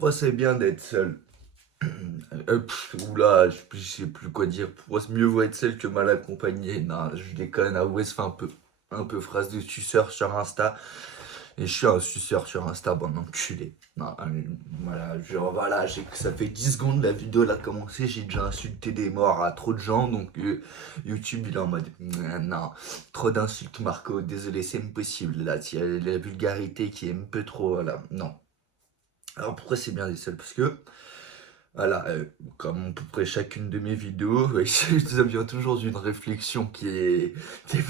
Moi, c'est bien d'être seul. Oula, je sais plus quoi dire. Pour moi, c'est mieux vaut être seul que mal accompagné. Non, je déconne. Avouez, c'est un peu phrase de suceur sur Insta. Et je suis un suceur sur Insta, bon enculé. Non, voilà, voilà, ça fait 10 secondes, la vidéo elle a commencé, j'ai déjà insulté des morts à trop de gens, donc YouTube il est en mode, non, trop d'insultes Marco, désolé, c'est impossible, là, il y a la vulgarité qui est un peu trop, voilà, non. Alors pourquoi c'est bien les seuls? Parce que, voilà, comme à peu près chacune de mes vidéos, ouais, ça vient toujours d'une réflexion qui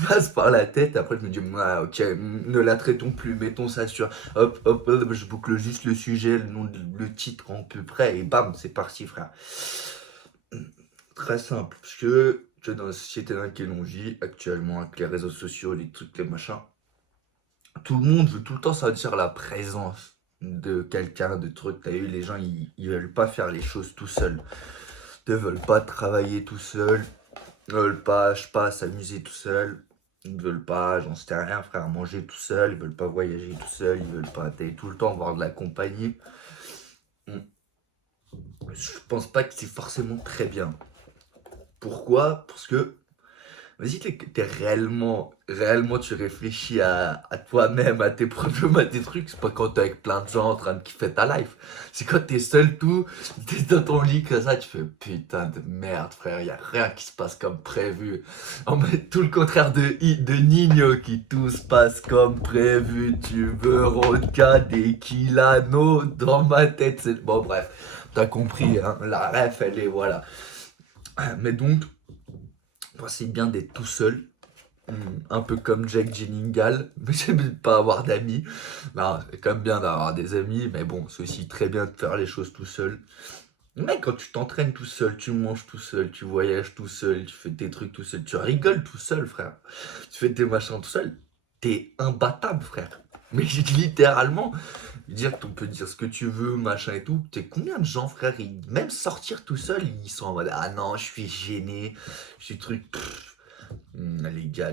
passe par la tête. Après, je me dis, ah, ok, ne la traitons plus, mettons ça sur. Hop, hop, hop, je boucle juste le sujet, le nom, le titre en peu près, et bam, c'est parti, frère. Très simple, parce que tu es dans la société dans laquelle on vit actuellement, avec les réseaux sociaux, les trucs, les machins, tout le monde veut tout le temps sentir la présence de quelqu'un, de trucs. T'as vu, les gens, ils veulent pas faire les choses tout seuls. Ils veulent pas travailler tout seuls. Ils veulent pas, je sais pas, s'amuser tout seuls. Ils ne veulent pas, j'en sais rien, frère, manger tout seul. Ils veulent pas voyager tout seul. Ils veulent pas, t'as tout le temps avoir de la compagnie. Hmm. Je pense pas que c'est forcément très bien. Pourquoi? Parce que vas-y, t'es réellement, tu réfléchis à toi-même, à tes problèmes, à tes trucs. C'est pas quand t'es avec plein de gens en train de kiffer ta life. C'est quand t'es seul tout, t'es dans ton lit comme ça, tu fais putain de merde, frère, y a rien qui se passe comme prévu. En mode tout le contraire de Nino qui tout se passe comme prévu. Tu veux Rodka des Kilano dans ma tête. Bon, bref, t'as compris, hein, la ref, elle est voilà. Mais donc, moi, c'est bien d'être tout seul. Un peu comme Jack Gyllenhaal, mais j'aime pas avoir d'amis. Non, c'est quand même bien d'avoir des amis, mais bon, c'est aussi très bien de faire les choses tout seul. Mais quand tu t'entraînes tout seul, tu manges tout seul, tu voyages tout seul, tu fais tes trucs tout seul, tu rigoles tout seul, frère. Tu fais tes machins tout seul, t'es imbattable, frère. Mais littéralement, dire qu'on peut dire ce que tu veux, machin et tout. T'es combien de gens, frère, même sortir tout seul, ils sont en mode ah non, je suis gêné, je suis truc. Les gars,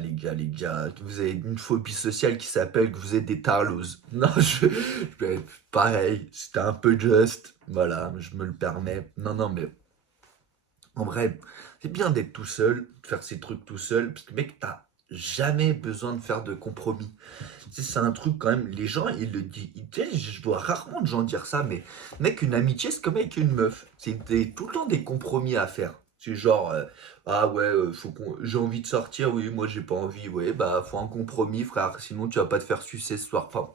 vous avez une phobie sociale qui s'appelle que vous êtes des tarlouse. Non, pareil, c'était un peu juste. Voilà, je me le permets. Non, non, mais en vrai, c'est bien d'être tout seul, de faire ses trucs tout seul, parce que mec, t'as jamais besoin de faire de compromis. Tu sais, c'est un truc quand même, les gens, ils le disent. Tu sais, je vois rarement de gens dire ça, mais mec, une amitié, c'est comme avec une meuf. Tout le temps des compromis à faire. C'est genre, ah ouais, j'ai envie de sortir, oui, moi j'ai pas envie, ouais, bah faut un compromis, frère, sinon tu vas pas te faire sucer ce soir. Enfin,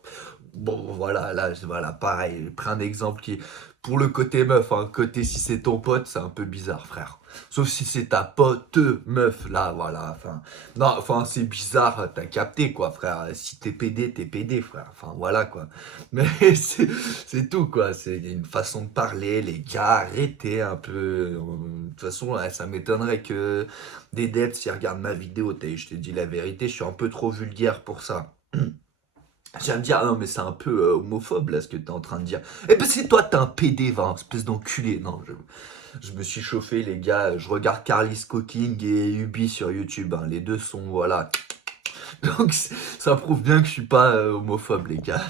bon, voilà, là, voilà, pareil, prends un exemple qui, pour le côté meuf, hein, côté si c'est ton pote, c'est un peu bizarre, frère. Sauf si c'est ta pote meuf, là, voilà, enfin, non, enfin, c'est bizarre, t'as capté, quoi, frère. Si t'es PD, frère. Enfin, voilà, quoi. Mais c'est tout, quoi. C'est une façon de parler, les gars, arrêtez un peu. De toute façon, ouais, ça m'étonnerait que des devs, s'ils regardent ma vidéo, je te dis la vérité, je suis un peu trop vulgaire pour ça. Tu vas me dire, ah non, mais c'est un peu homophobe, là, ce que t'es en train de dire. Eh ben, c'est toi, t'es un PD, va, espèce d'enculé. Non, je me suis chauffé, les gars. Je regarde Carlis Cooking et Ubi sur YouTube, hein. Les deux sont, voilà. Donc, ça prouve bien que je suis pas homophobe, les gars.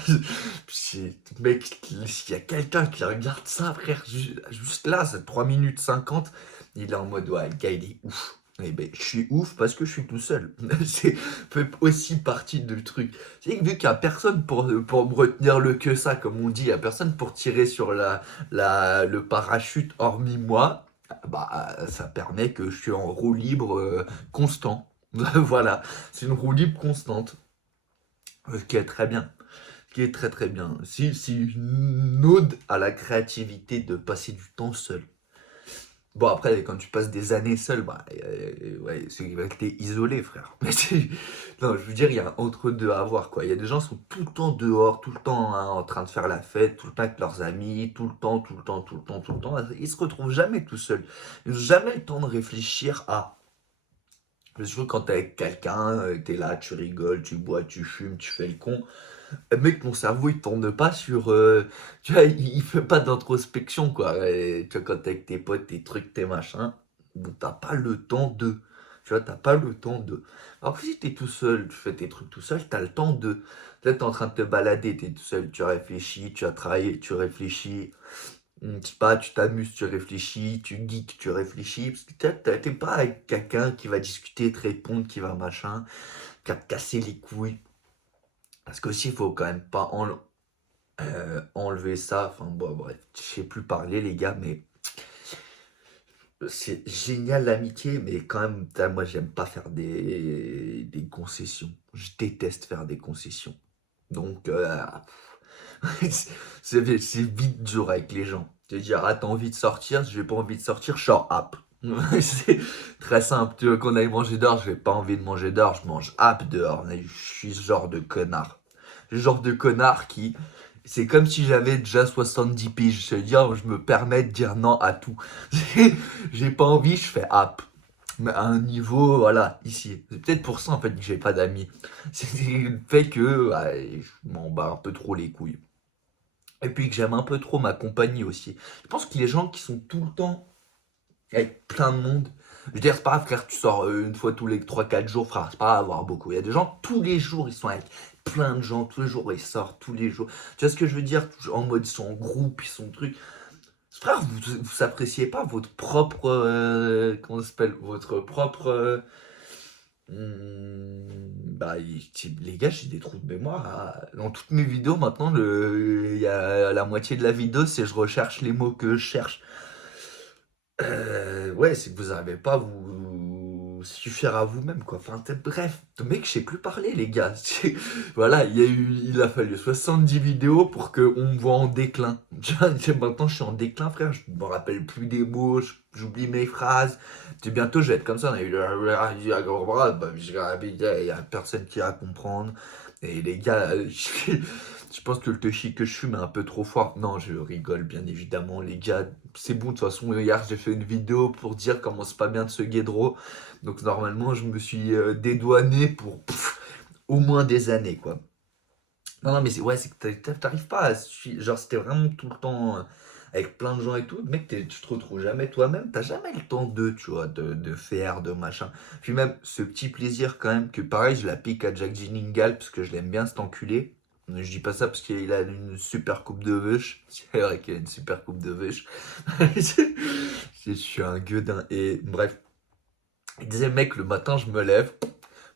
Mec, s'il y a quelqu'un qui regarde ça, frère, juste là, c'est 3 minutes 50, il est en mode, ouais, le gars, il est ouf. Eh ben, je suis ouf parce que je suis tout seul. C'est fait aussi partie du truc. C'est que vu qu'il n'y a personne pour me retenir le que ça, comme on dit, il n'y a personne pour tirer sur le parachute hormis moi, bah, ça permet que je suis en roue libre constant. Voilà, c'est une roue libre constante, ce qui est très bien, ce qui est très très bien. C'est une ode à la créativité de passer du temps seul. Bon après, quand tu passes des années seul, bah ouais, c'est que t'es isolé, frère. Mais non, je veux dire, il y a un entre-deux à avoir, quoi. Il y a des gens qui sont tout le temps dehors, tout le temps hein, en train de faire la fête, tout le temps avec leurs amis, tout le temps, tout le temps, tout le temps, tout le temps. Ils se retrouvent jamais tout seuls. Ils n'ont jamais le temps de réfléchir à parce que quand t'es avec quelqu'un, t'es là, tu rigoles, tu bois, tu fumes, tu fais le con. Mec, mon cerveau, il tourne pas sur... tu vois, il fait pas d'introspection, quoi. Et, tu vois, quand t'es avec tes potes, tes trucs, tes machins, bon, t'as pas le temps de... Tu vois, t'as pas le temps de. Alors que si t'es tout seul, tu fais tes trucs tout seul, t'as le temps de. Là, t'es en train de te balader, t'es tout seul, tu réfléchis, tu as travaillé, tu réfléchis. Je sais pas, tu t'amuses, tu réfléchis, tu geeks, tu réfléchis. Parce que t'es pas avec quelqu'un qui va discuter, te répondre, qui va machin, qui va te casser les couilles. Parce qu'aussi, il faut quand même pas enlever ça. Enfin, bon, bref, je sais plus parler, les gars, mais c'est génial l'amitié, mais quand même, moi, j'aime pas faire des concessions. Je déteste faire des concessions. Donc, c'est vite dur avec les gens. Te dire, ah, t'as envie de sortir, j'ai pas envie de sortir, je sors app. C'est très simple. Tu veux qu'on aille manger dehors, j'ai pas envie de manger dehors, je mange app dehors. Mais je suis ce genre de connard. Le genre de connard qui. C'est comme si j'avais déjà 70 piges. C'est-à-dire, je me permets de dire non à tout. J'ai pas envie, je fais app. Mais à un niveau, voilà, ici. C'est peut-être pour ça en fait que j'ai pas d'amis. C'est le fait que ouais, je m'en bats un peu trop les couilles. Et puis que j'aime un peu trop ma compagnie aussi. Je pense que les gens qui sont tout le temps avec plein de monde, je veux dire, c'est pas grave, frère, tu sors une fois tous les 3 4 jours, frère, c'est pas grave avoir beaucoup. Il y a des gens, tous les jours, ils sont avec plein de gens, tous les jours, ils sortent, tous les jours. Tu vois ce que je veux dire? En mode, ils sont en groupe, ils sont trucs. Frère, vous appréciez pas votre propre. Comment ça s'appelle? Votre propre. Bah, les gars, j'ai des trous de mémoire. Dans toutes mes vidéos, maintenant, il y a la moitié de la vidéo, c'est je recherche les mots que je cherche. Ouais, c'est que vous n'arrivez pas à vous suffire à vous-même, quoi. Enfin, bref, le mec, je sais plus parler, les gars. Voilà, il a fallu 70 vidéos pour qu'on me voit en déclin. Tu vois, maintenant, je suis en déclin, frère. Je me rappelle plus des mots, j'oublie mes phrases. Puis bientôt, je vais être comme ça. Il y a personne qui va comprendre. Et les gars, je pense que le touchy que je suis, mais un peu trop fort. Non, je rigole, bien évidemment, les gars. C'est bon, de toute façon, hier, j'ai fait une vidéo pour dire comment c'est pas bien de se guédro. Donc, normalement, je me suis dédouané pour au moins des années, quoi. Non, non, mais ouais, c'est que t'arrives pas à genre, c'était vraiment tout le temps avec plein de gens et tout. Mec, tu te retrouves jamais toi-même. T'as jamais le temps tu vois, de faire, de machin. Puis même, ce petit plaisir, quand même, que pareil, je la pique à Jack Gyllenhaal, parce que je l'aime bien, cet enculé. Je dis pas ça parce qu'il a une super coupe de vache. C'est vrai qu'il a une super coupe de vache. Je suis un gueudin. Et bref, il disait, mec, le matin, je me lève,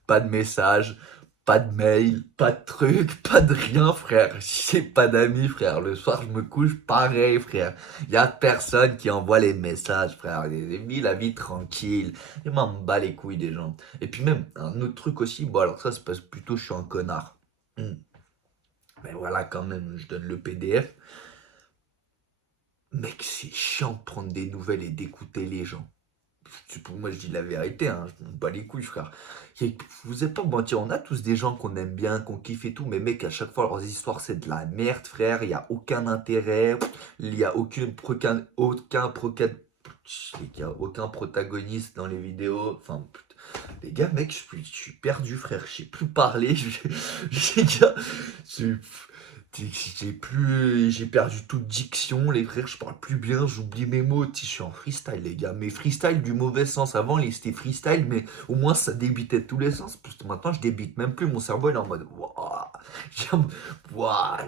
pas de message, pas de mail, pas de truc, pas de rien, frère. J'ai pas d'amis, frère. Le soir, je me couche pareil, frère. Y a personne qui envoie les messages, frère. J'ai mis la vie tranquille. Je m'en bats les couilles des gens. Et puis même, un autre truc aussi, bon, alors ça, c'est parce que plutôt je suis un connard. Mais voilà, quand même, je donne le PDF. Mec, c'est chiant de prendre des nouvelles et d'écouter les gens. Pour moi, je dis la vérité, hein, je m'en bats les couilles, frère. Vous êtes pas mentir, on a tous des gens qu'on aime bien, qu'on kiffe et tout, mais mec, à chaque fois, leurs histoires, c'est de la merde, frère. Il y a aucun intérêt, il y a aucun protagoniste dans les vidéos. Enfin, les gars, mec, je suis perdu, frère. Je sais plus parler. Les gars, je- j'ai perdu toute diction, les frères, je parle plus bien, j'oublie mes mots, je suis en freestyle, les gars, mais freestyle du mauvais sens. Avant, c'était freestyle, mais au moins ça débitait de tous les sens. Parce que maintenant, je débite même plus, mon cerveau il est en mode, waouh,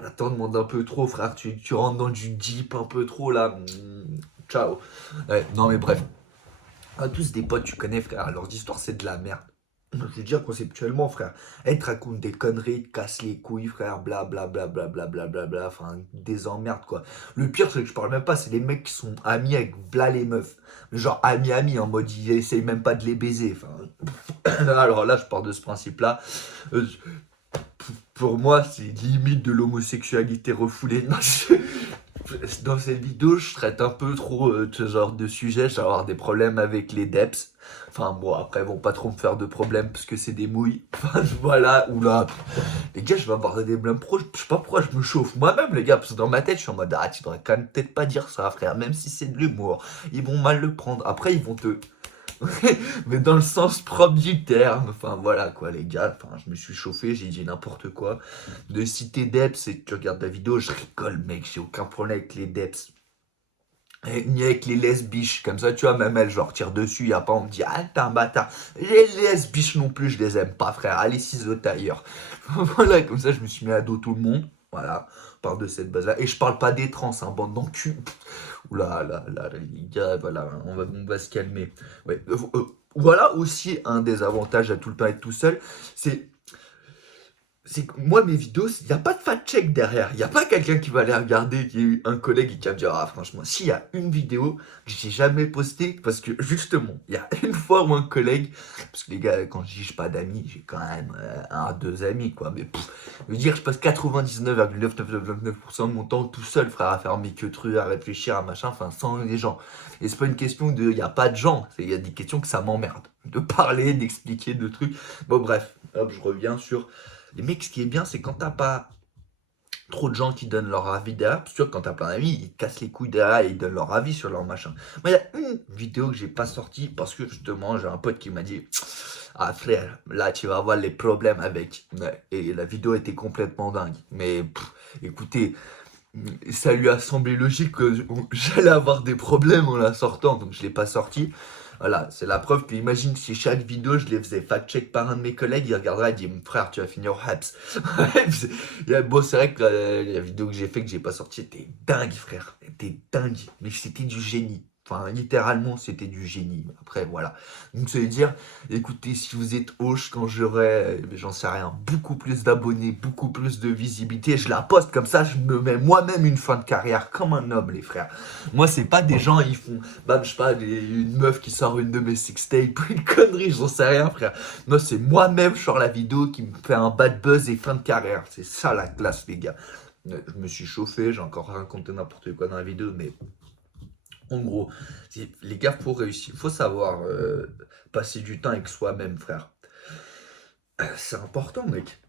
attends, demande un peu trop, frère, tu rentres dans du deep un peu trop là. Ciao. Ouais, non, mais bref, on a tous des potes, tu connais, frère, leurs histoires, c'est de la merde. Je veux dire conceptuellement, frère. Elle te raconte des conneries, te casse les couilles, frère, bla bla bla bla bla bla bla bla, enfin, des emmerdes, quoi. Le pire, c'est que je parle même pas, c'est les mecs qui sont amis avec bla les meufs. Genre amis, en mode ils essayent même pas de les baiser, enfin. Alors là, je pars de ce principe-là. Euh, pour moi, c'est limite de l'homosexualité refoulée. Non, dans cette vidéo, je traite un peu trop de ce genre de sujet. Je vais avoir des problèmes avec les deps. Enfin, bon, après, ils vont pas trop me faire de problèmes parce que c'est des mouilles. Enfin, voilà, oula. Les gars, je vais avoir des problèmes pro. Je sais pas pourquoi je me chauffe moi-même, les gars. Parce que dans ma tête, je suis en mode, ah, tu devrais quand même peut-être pas dire ça, frère. Même si c'est de l'humour. Ils vont mal le prendre. Après, ils vont te. Mais dans le sens propre du terme. Enfin, voilà, quoi, les gars. Enfin, je me suis chauffé, j'ai dit n'importe quoi. De citer Deps et que tu regardes la vidéo, je rigole, mec. J'ai aucun problème avec les Deps. Ni avec les lesbiches, comme ça, tu vois, même elles, je leur tire dessus, y a pas, on me dit, ah, t'es un bâtard. Les lesbiches non plus, je les aime pas, frère, allez, ciseaux ailleurs. Voilà, comme ça, je me suis mis à dos tout le monde, voilà, on parle de cette base-là, et je parle pas des trans, hein, bande d'enculés. Oula, là, les gars, voilà, on va se calmer. Ouais, voilà aussi un des avantages à tout le temps être tout seul, c'est c'est que moi, mes vidéos, il n'y a pas de fact-check derrière. Il n'y a pas quelqu'un qui va les regarder, qui est un collègue et qui va me dire, ah, franchement, s'il y a une vidéo que j'ai jamais postée, parce que justement, il y a une fois où un collègue, parce que les gars, quand je dis j'ai pas d'amis, j'ai quand même un, deux amis, quoi. Mais je veux dire, je passe 99,999% de mon temps tout seul, frère, à faire mes queues à réfléchir à machin, enfin, sans les gens. Et c'est pas une question de, il n'y a pas de gens, il y a des questions que ça m'emmerde. De parler, d'expliquer, de trucs. Bon, bref, hop, je reviens sur. Les mecs, ce qui est bien, c'est quand t'as pas trop de gens qui donnent leur avis derrière, parce que quand t'as plein d'amis, ils te cassent les couilles derrière et ils donnent leur avis sur leur machin. Moi, il y a une vidéo que j'ai pas sortie parce que justement, j'ai un pote qui m'a dit, ah frère, là tu vas avoir les problèmes avec. Ouais, et la vidéo était complètement dingue. Mais écoutez, ça lui a semblé logique que j'allais avoir des problèmes en la sortant, donc je l'ai pas sortie. Voilà, c'est la preuve que imagine si chaque vidéo je les faisais fact-check par un de mes collègues, il regardera et dit frère, tu vas finir au Habs. Bon, c'est vrai que la vidéo que j'ai fait que j'ai pas sortie était dingue, frère. Était dingue, mais c'était du génie. Enfin, littéralement, c'était du génie. Après, voilà. Donc, ça veut dire, écoutez, si vous êtes hoche, quand j'aurai, j'en sais rien, beaucoup plus d'abonnés, beaucoup plus de visibilité, je la poste comme ça, je me mets moi-même une fin de carrière comme un homme, les frères. Moi, c'est pas des gens, ils font, bah, je sais pas, une meuf qui sort une de mes sextapes, une connerie, j'en sais rien, frère. Moi, c'est moi-même, je sors la vidéo qui me fait un bad buzz et fin de carrière. C'est ça la classe, les gars. Je me suis chauffé, j'ai encore raconté n'importe quoi dans la vidéo, mais en gros, les gars, pour réussir, faut savoir passer du temps avec soi-même, frère. C'est important, mec.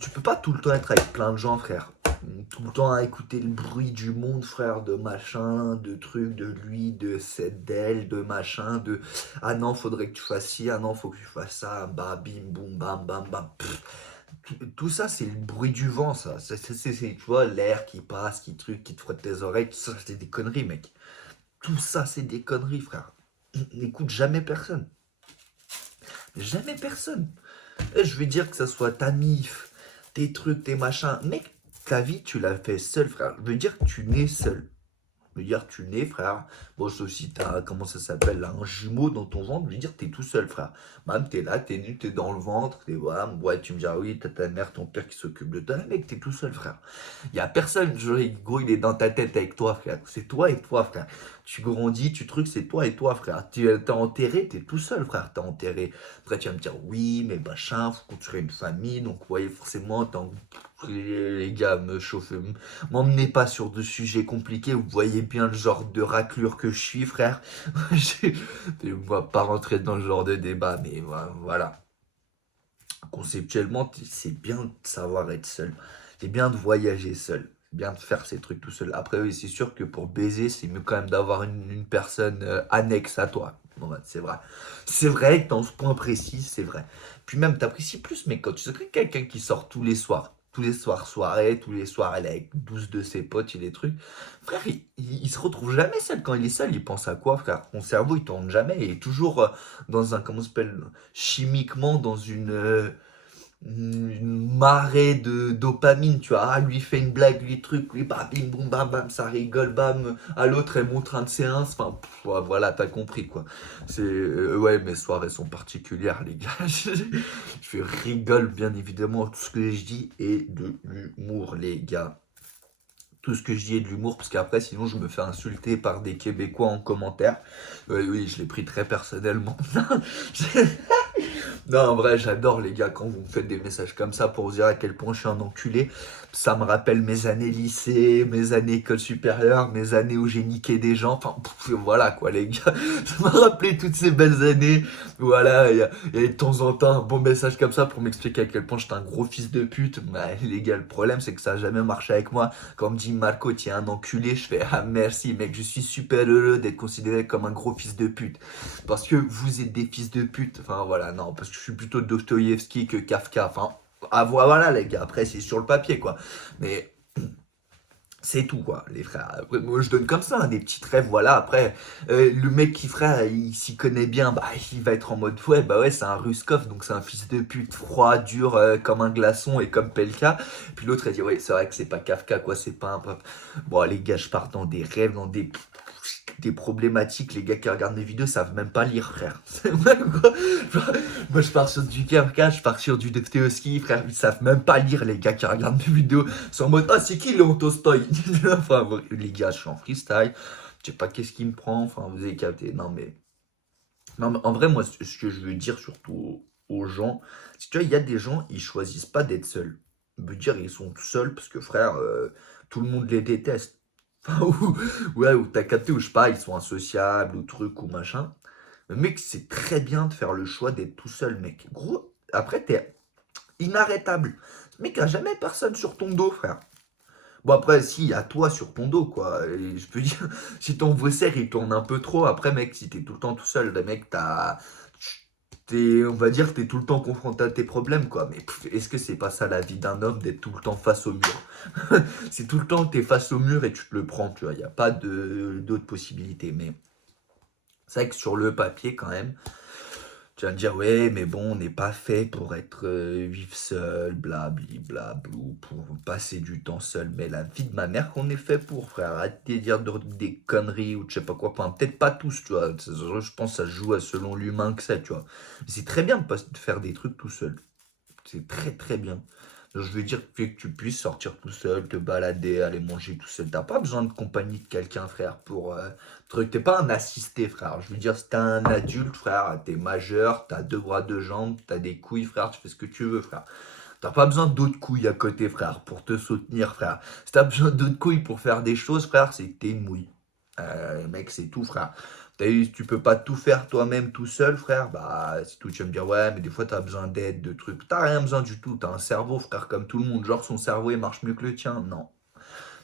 Tu peux pas tout le temps être avec plein de gens, frère. Tout le temps à écouter le bruit du monde, frère, de machin, de trucs, de lui, de cette d'elle, de machin, de ah non, faudrait que tu fasses ci, ah non, faut que tu fasses ça, bah bim, boum, bam, bam, bam. Tout ça, c'est le bruit du vent, ça. Tu vois, l'air qui passe, qui truc, qui te frotte tes oreilles, tout ça, c'est des conneries, mec. Tout ça, c'est des conneries, frère. N'écoute jamais personne. Jamais personne. Et je veux dire que ça soit ta mif, tes trucs, tes machins. Mec, ta vie, tu l'as fait seul, frère. Je veux dire que tu nais seul. Je veux dire, tu nais, frère. Bon, sauf si t'as, comment ça s'appelle, là, un jumeau dans ton ventre. Je veux dire, t'es tout seul, frère. Même, t'es là, t'es nu, t'es dans le ventre. T'es, voilà, ouais, tu me diras, oui, t'as ta mère, ton père qui s'occupe de toi. Mec, t'es tout seul, frère. Y a personne, genre, gros, il est dans ta tête avec toi, frère. C'est toi et toi, frère. Tu grandis, tu trucs, c'est toi et toi, frère. T'es enterré, t'es tout seul, frère. T'es enterré. Après, tu vas me dire, oui, mais machin, faut construire une famille. Donc, vous voyez, forcément, les gars, me chauffez. M'emmenez pas sur de sujets compliqués. Vous voyez bien le genre de raclure que je suis, frère. Je ne vais pas rentrer dans le genre de débat, mais voilà. Conceptuellement, c'est bien de savoir être seul. C'est bien de voyager seul. C'est bien de faire ces trucs tout seul. Après, oui, c'est sûr que pour baiser, c'est mieux quand même d'avoir une personne annexe à toi. Bon, bah, c'est vrai. C'est vrai que dans ce point précis, c'est vrai. Puis même, t'apprécies plus, mais quand tu sais que quelqu'un qui sort tous les soirs soirée, tous les soirs, elle est avec 12 de ses potes et des trucs. Frère, il se retrouve jamais seul. Quand il est seul, il pense à quoi, frère? Son cerveau, il tourne jamais. Il est toujours dans un, comment ça s'appelle, chimiquement, dans une marée de dopamine, tu vois. Ah, lui fait une blague, lui truc, lui bam, bim, boum, bam, bam, ça rigole, bam. À l'autre, elle montre un de séance. Enfin, ouais, voilà, t'as compris, quoi. Ouais, mes soirées sont particulières, les gars. Je rigole, bien évidemment. Tout ce que je dis est de l'humour, les gars. Tout ce que je dis est de l'humour, parce qu'après, sinon, je me fais insulter par des Québécois en commentaire. Oui, je l'ai pris très personnellement. Non, en vrai, j'adore les gars quand vous me faites des messages comme ça pour vous dire à quel point je suis un enculé. Ça me rappelle mes années lycée, mes années école supérieure, mes années où j'ai niqué des gens. Enfin, voilà quoi, les gars. Ça m'a rappelé toutes ces belles années. Voilà, il y a de temps en temps un bon message comme ça pour m'expliquer à quel point j'étais un gros fils de pute. Bah, les gars, le problème, c'est que ça a jamais marché avec moi. Quand on me dit Marco, tu es un enculé, je fais ah merci, mec, je suis super heureux d'être considéré comme un gros fils de pute. Parce que vous êtes des fils de pute. Enfin voilà, non, parce que je suis plutôt Dostoïevski que Kafka. Enfin, voilà les gars, après c'est sur le papier quoi. Mais C'est tout, quoi, les frères. Après, moi, je donne comme ça, hein, des petites rêves, voilà. Après, le mec qui, frère, il s'y connaît bien, bah, il va être en mode, ouais, bah ouais, c'est un Ruskov, donc c'est un fils de pute, froid, dur, comme un glaçon et comme Pelka. Puis l'autre, il dit, ouais, c'est vrai que c'est pas Kafka, quoi, c'est pas un pop. Bon, les gars, je pars dans des rêves, dans des problématiques. Les gars qui regardent mes vidéos savent même pas lire, frère. C'est vrai, quoi. Genre, moi, je pars sur du Kafka, je pars sur du Dostoevsky, frère. Ils savent même pas lire, les gars qui regardent mes vidéos. Ils sont en mode, ah, c'est qui Léon Tolstoï? Enfin, les gars, je suis en freestyle. Je sais pas qu'est-ce qui me prend. Enfin, vous avez capté. Non, mais en vrai, moi, ce que je veux dire surtout aux gens, c'est que tu vois, il y a des gens, ils choisissent pas d'être seuls. Je veux dire, ils sont tout seuls parce que, frère, tout le monde les déteste. Enfin, ouais, ou t'as capté, ou je sais pas, ils sont insociables, ou truc, ou machin. Mais mec, c'est très bien de faire le choix d'être tout seul, mec. Gros, après, t'es inarrêtable. Mec, y'a jamais personne sur ton dos, frère. Bon, après, si, y a toi sur ton dos, quoi. Et je peux dire, si ton vaisseau il tourne un peu trop, après, mec, si t'es tout le temps tout seul, le mec, on va dire, t'es tout le temps confronté à tes problèmes, quoi. Mais est-ce que c'est pas ça la vie d'un homme, d'être tout le temps face au mur? C'est tout le temps t'es face au mur et tu te le prends, tu vois. Y a pas d'autre possibilité. Mais c'est vrai que sur le papier, quand même, tu vas me dire, ouais, mais bon, on n'est pas fait pour être vivre seul, blabli, blablou, pour passer du temps seul. Mais la vie de ma mère qu'on est fait pour, frère. Arrêtez de dire des conneries ou je sais pas quoi. Enfin, peut-être pas tous, tu vois. Je pense que ça se joue selon l'humain que c'est, tu vois. Mais c'est très bien de faire des trucs tout seul. C'est très très bien. Je veux dire que tu puisses sortir tout seul, te balader, aller manger tout seul. T'as pas besoin de compagnie de quelqu'un, frère, pour truc. T'es pas un assisté, frère. Je veux dire, si t'es un adulte, frère, t'es majeur, t'as deux bras, deux jambes, t'as des couilles, frère, tu fais ce que tu veux, frère. T'as pas besoin d'autres couilles à côté, frère, pour te soutenir, frère. Si t'as besoin d'autres couilles pour faire des choses, frère, c'est que t'es une mouille. Mec, c'est tout, frère. T'as vu, si tu peux pas tout faire toi-même tout seul, frère, bah, c'est tout. Tu vas me dire, ouais, mais des fois, t'as besoin d'aide, de trucs. T'as rien besoin du tout. T'as un cerveau, frère, comme tout le monde. Genre, son cerveau, il marche mieux que le tien. Non.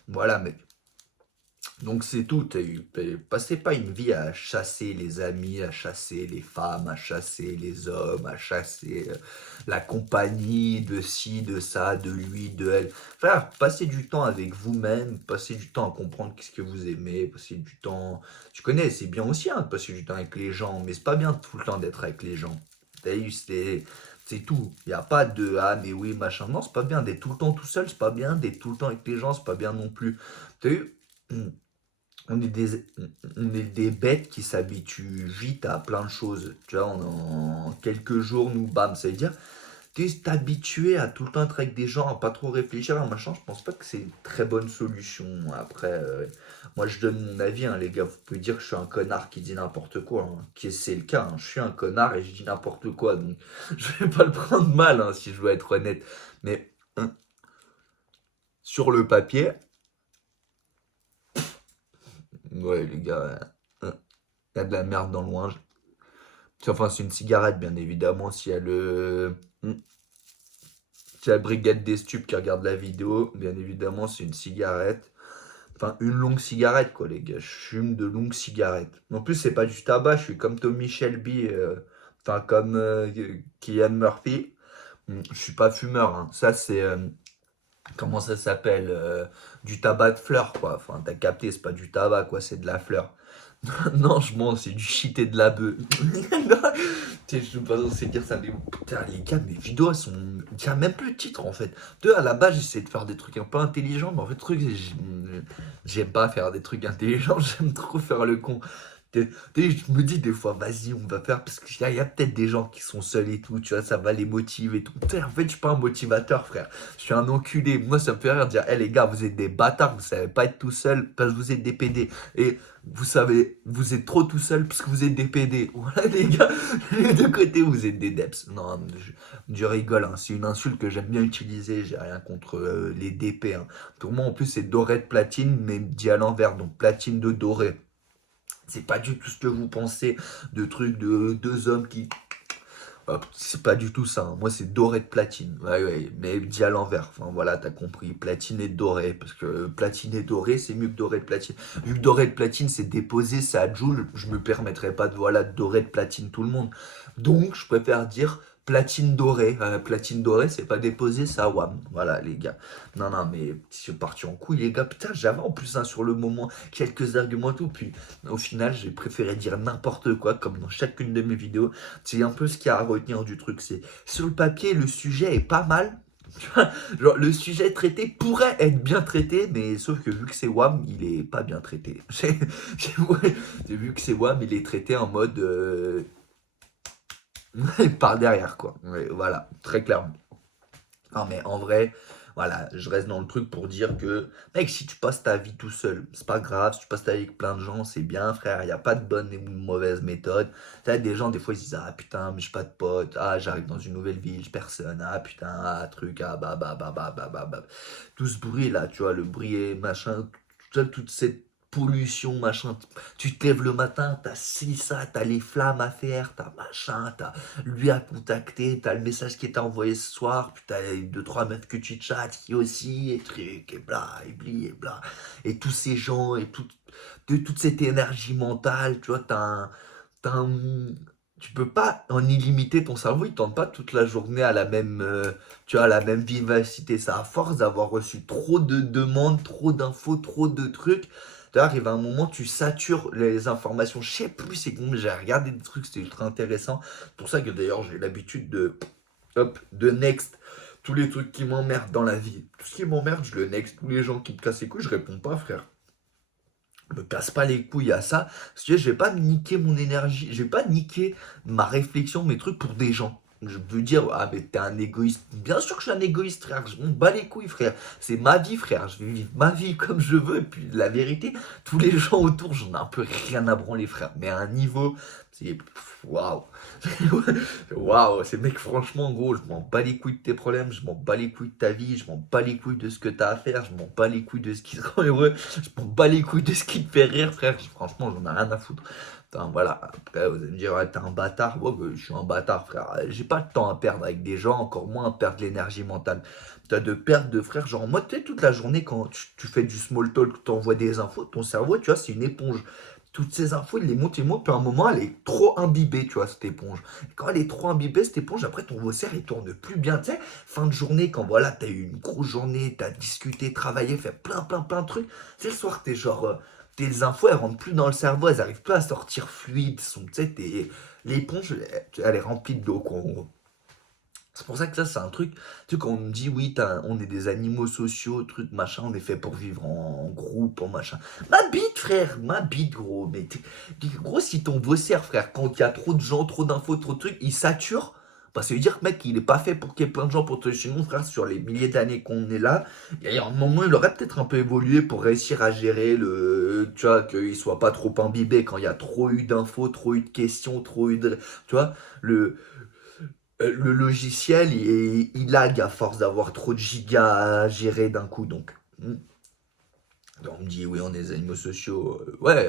Voilà, mec. Donc c'est tout, passez pas une vie à chasser les amis, à chasser les femmes, à chasser les hommes, à chasser la compagnie de ci, de ça, de lui, de elle. Frère, passez du temps avec vous-même, passez du temps à comprendre qu'est-ce que vous aimez, passez du temps... Tu connais, c'est bien aussi hein, de passer du temps avec les gens, mais c'est pas bien tout le temps d'être avec les gens. T'as vu, c'est tout. Il n'y a pas de ah mais oui, machin. Non, c'est pas bien d'être tout le temps tout seul, c'est pas bien d'être tout le temps avec les gens, c'est pas bien non plus. T'as vu? on est des, on est des bêtes qui s'habituent vite à plein de choses. Tu vois, en quelques jours, nous, bam, ça veut dire, tu es habitué à tout le temps être avec des gens, à pas trop réfléchir, à machin. Je pense pas que c'est une très bonne solution. Après, moi, je donne mon avis, hein, les gars. Vous pouvez dire que je suis un connard qui dit n'importe quoi. Hein, c'est le cas. Hein. Je suis un connard et je dis n'importe quoi. Donc, je vais pas le prendre mal, hein, si je dois être honnête. Mais sur le papier, ouais, les gars, il y a de la merde dans le loin. Enfin, c'est une cigarette, bien évidemment. S'il y a la brigade des stupes qui regarde la vidéo, bien évidemment, c'est une cigarette. Enfin, une longue cigarette, quoi, les gars. Je fume de longues cigarettes. En plus, c'est pas du tabac, je suis comme Tommy Shelby, enfin, comme Cillian Murphy. Je suis pas fumeur, hein. Ça, c'est. Comment ça s'appelle du tabac de fleurs, quoi. Enfin, t'as capté, c'est pas du tabac, quoi, c'est de la fleur. Non, je mens, c'est du shit et de la bœuf. Tu sais, je suis pas censé dire ça, mais putain, les gars, mes vidéos, elles sont. Il y a même plus de titre en fait. Deux, à la base, j'essaie de faire des trucs un peu intelligents, mais en fait, le truc, j'aime pas faire des trucs intelligents, j'aime trop faire le con. Je me dis des fois, vas-y, on va faire, parce qu'il y a peut-être des gens qui sont seuls et tout, tu vois, ça va les motiver et tout. En fait, je suis pas un motivateur, frère. Je suis un enculé. Moi, ça me fait rire de dire, hé les gars, vous êtes des bâtards, vous savez pas être tout seul parce que vous êtes des PD. Et vous savez, vous êtes trop tout seul parce que vous êtes des PD. Voilà, les gars, les deux côtés, vous êtes des deps. Non, je rigole, hein. C'est une insulte que j'aime bien utiliser. J'ai rien contre les DP. Hein. Pour moi, en plus, c'est doré de platine, mais dit à l'envers, donc platine de doré. C'est pas du tout ce que vous pensez de trucs de deux hommes qui. Hop, c'est pas du tout ça. Hein. Moi, c'est doré de platine. Ouais, ouais, mais dit à l'envers. Enfin, voilà, t'as compris. Platine et doré. Parce que platine et doré, c'est mieux que doré de platine. Vu que doré de platine, c'est déposé, c'est à Joule, je me permettrai pas de, voilà, de doré de platine tout le monde. Donc, je préfère dire Platine dorée. Platine dorée, c'est pas déposé, ça, WAM. Voilà, les gars. Non, non, mais c'est parti en couille, les gars. Putain, j'avais en plus sur le moment quelques arguments et tout. Puis au final, j'ai préféré dire n'importe quoi, comme dans chacune de mes vidéos. C'est un peu ce qu'il y a à retenir du truc. C'est sur le papier, le sujet est pas mal. Tu vois, genre, le sujet traité pourrait être bien traité, mais sauf que vu que c'est WAM, il est pas bien traité. J'ai vu que c'est WAM, il est traité en mode par derrière, quoi. Ouais, voilà, très clairement. Non, mais en vrai, voilà, je reste dans le truc pour dire que, mec, si tu passes ta vie tout seul, c'est pas grave. Si tu passes ta vie avec plein de gens, c'est bien, frère. Il n'y a pas de bonne et de mauvaise méthode. T'as des gens, des fois, ils se disent, ah putain, mais j'ai pas de potes. Ah, j'arrive dans une nouvelle ville, j'ai personne. Ah putain, ah, truc, ah bah bah bah bah bah bah bah. Tout ce bruit là, tu vois, le bruit et machin, toute cette pollution, machin. Tu te lèves le matin, t'as ci, ça, t'as les flammes à faire, t'as machin, t'as lui à contacter, t'as le message qui t'a envoyé ce soir, puis t'as les 2-3 meufs que tu chattes qui aussi, et truc, et bla, et bli, et bla. Et tous ces gens, et toute cette énergie mentale, tu vois, t'as un- tu peux pas en illimiter ton cerveau, il tourne pas toute la journée à la même, tu vois, à la même vivacité. Ça, à force d'avoir reçu trop de demandes, trop d'infos, trop de trucs. Tu arrive à un moment, tu satures les informations. Je sais plus, c'est bon, j'ai regardé des trucs, c'était ultra intéressant. C'est pour ça que d'ailleurs, j'ai l'habitude de next tous les trucs qui m'emmerdent dans la vie. Tout ce qui m'emmerde, je le next. Tous les gens qui me cassent les couilles, je réponds pas, frère. Me casse pas les couilles à ça. Parce que je vais pas niquer mon énergie, je vais pas niquer ma réflexion, mes trucs pour des gens. Je veux dire, ah mais t'es un égoïste. Bien sûr que je suis un égoïste, frère. Je m'en bats les couilles, frère. C'est ma vie, frère. Je vais vivre ma vie comme je veux. Et puis la vérité, tous les gens autour, j'en ai un peu rien à branler, frère. Mais à un niveau, c'est waouh. Waouh, ces mecs, franchement, gros, je m'en bats les couilles de tes problèmes, je m'en bats les couilles de ta vie, je m'en bats les couilles de ce que t'as à faire, je m'en bats les couilles de ce qui te rend heureux, je m'en bats les couilles de ce qui te fait rire, frère. Franchement, j'en ai rien à foutre. Enfin, voilà. Après, vous allez me dire, ouais, t'es un bâtard. Ouais, bah, je suis un bâtard, frère. J'ai pas de temps à perdre avec des gens, encore moins à perdre l'énergie mentale. T'as de perdre de frère. Genre, moi, tu sais, toute la journée, quand tu fais du small talk, t'envoies des infos, ton cerveau, tu vois, c'est une éponge. Toutes ces infos, il monte, puis à un moment, elle est trop imbibée, tu vois, cette éponge. Et quand elle est trop imbibée, cette éponge, après, ton cerveau, il tourne plus bien, tu sais. Fin de journée, quand voilà, t'as eu une grosse journée, t'as discuté, travaillé, fait plein de trucs. Tu sais, le soir, t'es genre, tes infos, elles rentrent plus dans le cerveau, elles arrivent plus à sortir fluide. Tu sais, l'éponge, elle est remplie d'eau, quoi, en gros. C'est pour ça que ça, c'est un truc, tu sais, quand on me dit, oui, on est des animaux sociaux, truc, machin, on est fait pour vivre en groupe, en machin. Ma bite, frère, ma bite, gros. Mais gros, si ton bosser, frère, quand il y a trop de gens, trop d'infos, trop de trucs, il sature, bah, ça veut dire que, mec, il est pas fait pour qu'il y ait plein de gens pour te. Sinon, frère, sur les milliers d'années qu'on est là, il y a un moment, il aurait peut-être un peu évolué pour réussir à gérer tu vois, qu'il soit pas trop imbibé quand il y a trop eu d'infos, trop eu de questions, trop eu de. Tu vois, le le logiciel, il lag à force d'avoir trop de gigas à gérer d'un coup. Donc, on me dit, oui, on est des animaux sociaux. Ouais,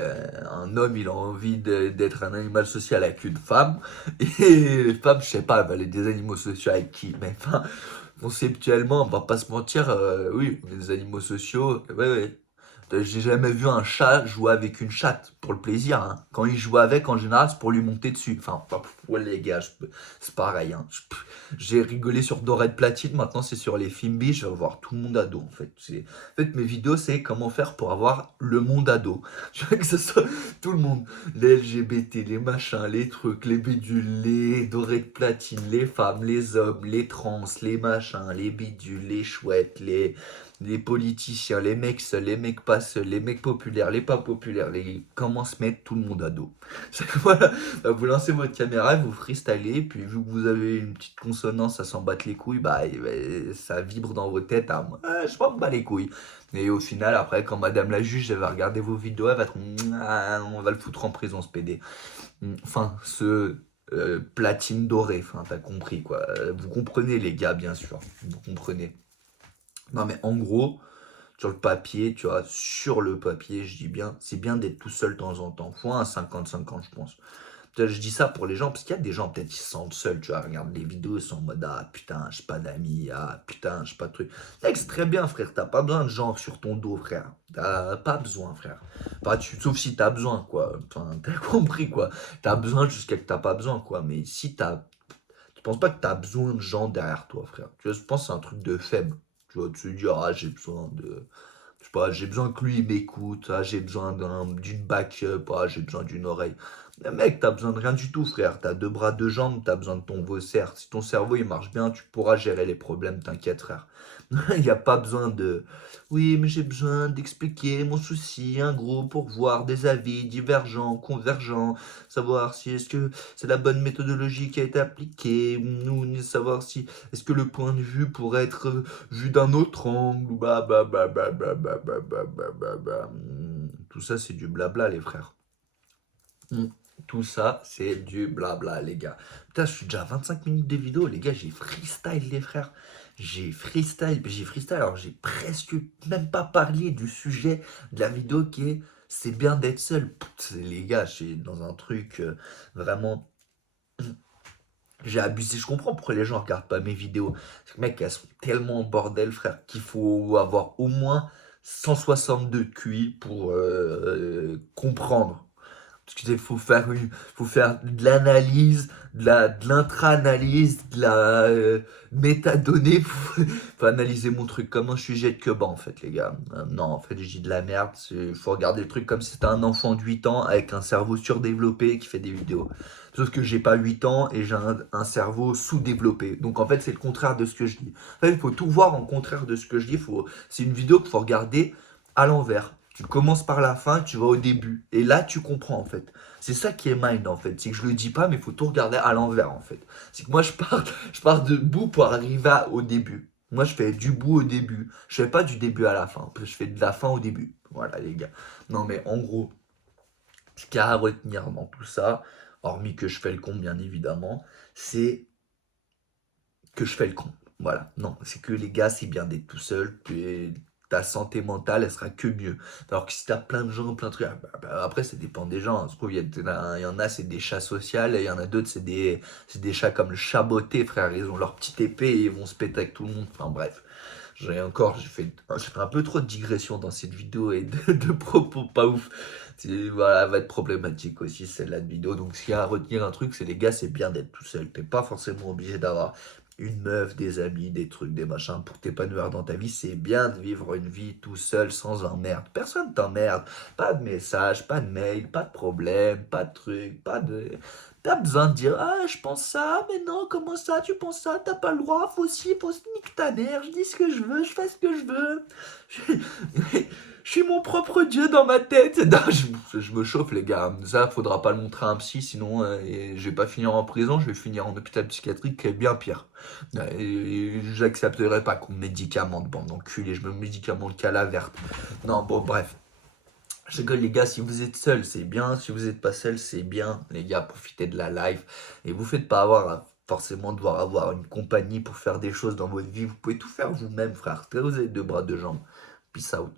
un homme, il a envie d'être un animal social avec une femme. Et les femmes, je sais pas, elles veulent être des animaux sociaux avec qui. Mais enfin, conceptuellement, on va pas se mentir, oui, on est des animaux sociaux. Ouais, ouais. J'ai jamais vu un chat jouer avec une chatte pour le plaisir, hein. Quand il joue avec, en général, c'est pour lui monter dessus. Enfin, ouais, les gars, c'est pareil, hein. J'ai rigolé sur Doré de Platine, maintenant c'est sur les Fimbi, je vais voir tout le monde ado en fait. En fait, mes vidéos, c'est comment faire pour avoir le monde ado. Je veux que ce soit tout le monde. Les LGBT, les machins, les trucs, les bidules, les Doré de Platine, les femmes, les hommes, les trans, les machins, les bidules, les chouettes, les politiciens, les mecs seuls, les mecs pas seuls, les mecs populaires, les pas populaires, comment se mettre tout le monde à dos. Voilà, bah, vous lancez votre caméra, vous freestylez, puis vu que vous avez une petite consonance à s'en battre les couilles, bah, ça vibre dans vos têtes à je m'en bats les couilles. Et au final, après, quand madame la juge, elle va regarder vos vidéos, elle va être on va le foutre en prison ce PD. Enfin, ce platine doré, enfin, t'as compris quoi. Vous comprenez les gars, bien sûr, vous comprenez. Non, mais en gros, sur le papier, tu vois, sur le papier, je dis bien, c'est bien d'être tout seul de temps en temps. Faut un 50-50, je pense. Peut-être je dis ça pour les gens, parce qu'il y a des gens, peut-être, ils se sentent seuls, tu vois, regardent les vidéos, ils sont en mode, ah putain, j'ai pas d'amis, ah putain, j'ai pas de truc. Mec, c'est très bien, frère, t'as pas besoin de gens sur ton dos, frère. T'as pas besoin, frère. Enfin, sauf si t'as besoin, quoi. Enfin, t'as compris, quoi. T'as besoin jusqu'à que t'as pas besoin, quoi. Mais si t'as pense pas que tu as besoin de gens derrière toi, frère. Tu vois, je pense que c'est un truc de faible. Tu vois, de se dire, ah, j'ai besoin de. Je sais pas, j'ai besoin que lui il m'écoute, ah, j'ai besoin d'une backup, ah, j'ai besoin d'une oreille. Mais mec, t'as besoin de rien du tout, frère. T'as deux bras, deux jambes, t'as besoin de ton cerveau. Si ton cerveau il marche bien, tu pourras gérer les problèmes, t'inquiète, frère. Il n'y a pas besoin de. Oui, mais j'ai besoin d'expliquer mon souci, un gros, pour voir des avis divergents, convergents, savoir si est-ce que c'est la bonne méthodologie qui a été appliquée, ou savoir si est-ce que le point de vue pourrait être vu d'un autre angle, ou bah. Tout ça, c'est du blabla, les frères. Mm. Tout ça, c'est du blabla, les gars. Putain, je suis déjà à 25 minutes de vidéo, les gars. J'ai freestyle, les frères. J'ai freestyle. Alors, j'ai presque même pas parlé du sujet de la vidéo qui est c'est bien d'être seul. Les gars, j'ai dans un truc vraiment. J'ai abusé. Je comprends pourquoi les gens regardent pas mes vidéos. Parce que, mec, elles sont tellement bordel, frère, qu'il faut avoir au moins 162 QI pour comprendre. Parce qu'il faut faire de l'analyse, de l'intra-analyse, de la métadonnée. Faut analyser mon truc comme un sujet de queue en fait, les gars. Non, en fait, j'ai de la merde. Il faut regarder le truc comme si c'était un enfant de 8 ans avec un cerveau surdéveloppé qui fait des vidéos. Sauf que j'ai pas 8 ans et j'ai un cerveau sous-développé. Donc en fait, c'est le contraire de ce que je dis. En fait, il faut tout voir en contraire de ce que je dis. C'est une vidéo qu'il faut regarder à l'envers. Tu commences par la fin, tu vas au début. Et là, tu comprends, en fait. C'est ça qui est mind, en fait. C'est que je le dis pas, mais il faut tout regarder à l'envers, en fait. C'est que moi, je pars de bout pour arriver au début. Moi, je fais du bout au début. Je fais pas du début à la fin. Je fais de la fin au début. Voilà, les gars. Non, mais en gros, ce qu'il y a à retenir dans tout ça, hormis que je fais le con, bien évidemment, c'est que je fais le con. Voilà, non, c'est que les gars, c'est bien d'être tout seul, puis ta santé mentale, elle sera que mieux. Alors que si t'as plein de gens, plein de trucs, après, ça dépend des gens. Je trouve il y en a, c'est des chats sociaux, et il y en a d'autres, c'est des chats comme le chat botté, frère. Ils ont leur petite épée et ils vont se péter avec tout le monde. Enfin, bref. J'ai fait un peu trop de digression dans cette vidéo et de propos pas ouf. Voilà, elle va être problématique aussi celle-là de vidéo. Donc s'il y a à retenir un truc, c'est les gars, c'est bien d'être tout seul. T'es pas forcément obligé d'avoir une meuf, des amis, des trucs, des machins pour t'épanouir dans ta vie. C'est bien de vivre une vie tout seul, sans emmerde. Personne t'emmerde. Pas de message, pas de mail, pas de problème, pas de truc, pas de. T'as besoin de dire, ah, je pense ça, mais non, comment ça, tu penses ça, t'as pas le droit, faut nique ta mère, je dis ce que je veux, je fais ce que je veux. Je suis mon propre dieu dans ma tête. Non, je me chauffe, les gars. Ça, faudra pas le montrer à un psy, sinon je vais pas finir en prison, je vais finir en hôpital psychiatrique, qui est bien pire. Et j'accepterai pas qu'on me médicamente, bande d'enculés, je me médicamente qu'à la verte. Non, bon, bref. Je rigole, les gars, si vous êtes seul, c'est bien. Si vous n'êtes pas seul, c'est bien. Les gars, profitez de la life. Et vous faites pas avoir forcément devoir avoir une compagnie pour faire des choses dans votre vie. Vous pouvez tout faire vous-même, frère. Vous avez deux bras, deux jambes. Peace out.